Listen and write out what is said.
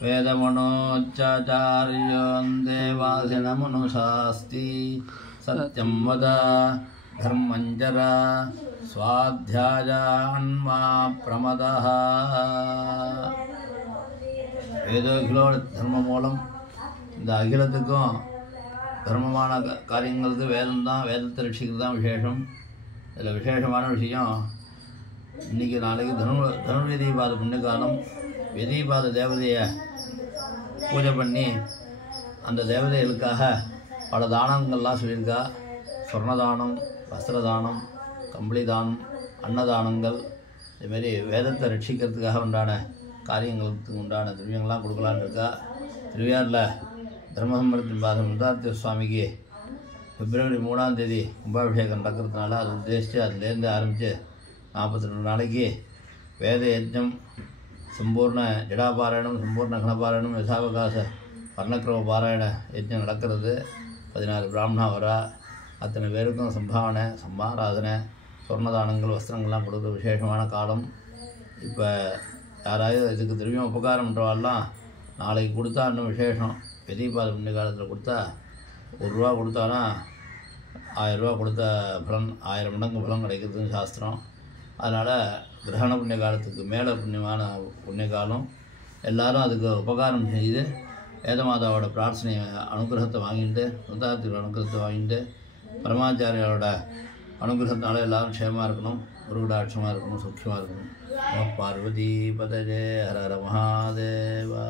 वेदमनोच्चाचार्यों देवासिनमनुशास्ति सत्यं वद धर्मं चर स्वाध्यायान्मा प्रमदः வேதோகிலோட தர்மம் மூலம் இந்த அகிலத்துக்கும் தர்மமான காரியங்களுக்கு வேதம் தான், வேதத்தை ரட்சிக்கிறது தான் விசேஷம். இதில் விசேஷமான விஷயம், இன்றைக்கி நாளைக்கு தனுர்விதிபாத புண்ணியகாலம். விதிபாத தேவதையை பூஜை பண்ணி அந்த தேவதைகளுக்காக பல தானங்கள்லாம் சொல்லியிருக்கா. சொர்ணதானம், வஸ்திரதானம், கம்பளி தானம், அன்னதானங்கள், இதுமாரி வேதத்தை ரட்சிக்கிறதுக்காக உண்டான காரியங்களுக்கு உண்டான திரவியங்கள்லாம் கொடுக்கலான்னு இருக்கா. திருவையாறில் தர்மசம்பரத்தின் பாதம் முந்தார்த்திய சுவாமிக்கு பிப்ரவரி 3ஆம் தேதி கும்பாபிஷேகம் நடக்கிறதுனால அதை உத்தேசித்து அதுலேருந்து ஆரம்பித்து 42 நாளைக்கு வேத யஜ்ஞம், சம்பூர்ண ஜடாபாராயணம், சம்பூர்ண கணபாராயணம், யசாவகாச வர்ணக்கிரம பாராயண யஜ்ஞம் நடக்கிறது. 14 பிராமணா வரா. அத்தனை பேருக்கும் சம்பாவனை, சம்பாராதனை, சொர்ணதானங்கள், வஸ்திரங்கள்லாம் கொடுக்குற விசேஷமான காலம். இப்போ யாராவது இதுக்கு திரும்பியும் உபகாரம் பண்ணுறவாள்லாம் நாளைக்கு கொடுத்தா இன்னும் விசேஷம். விதிபாத புண்ணிய காலத்தில் கொடுத்தா 1 ரூபா கொடுத்தானா 1000 ரூபா கொடுத்த பலன் 1000 மடங்கு பலன் கிடைக்கிறதுன்னு சாஸ்திரம். அதனால் கிரகண புண்ணிய காலத்துக்கு மேலே புண்ணியமான புண்ணிய காலம். எல்லோரும் அதுக்கு உபகாரம் செய்து வேதமாதாவோட பிரார்த்தனை அனுகிரகத்தை வாங்கிட்டு, முந்தாத்தியோட அனுகிரகத்தை வாங்கிட்டு, பரமாச்சாரியோட அனுகிரகத்தினால எல்லோரும் க்ஷேமாக இருக்கணும், குருகுடாட்சமாக இருக்கணும், சுக்கியமாக இருக்கணும். பார்வதி பதஜே ஹர ஹர மகாதேவா.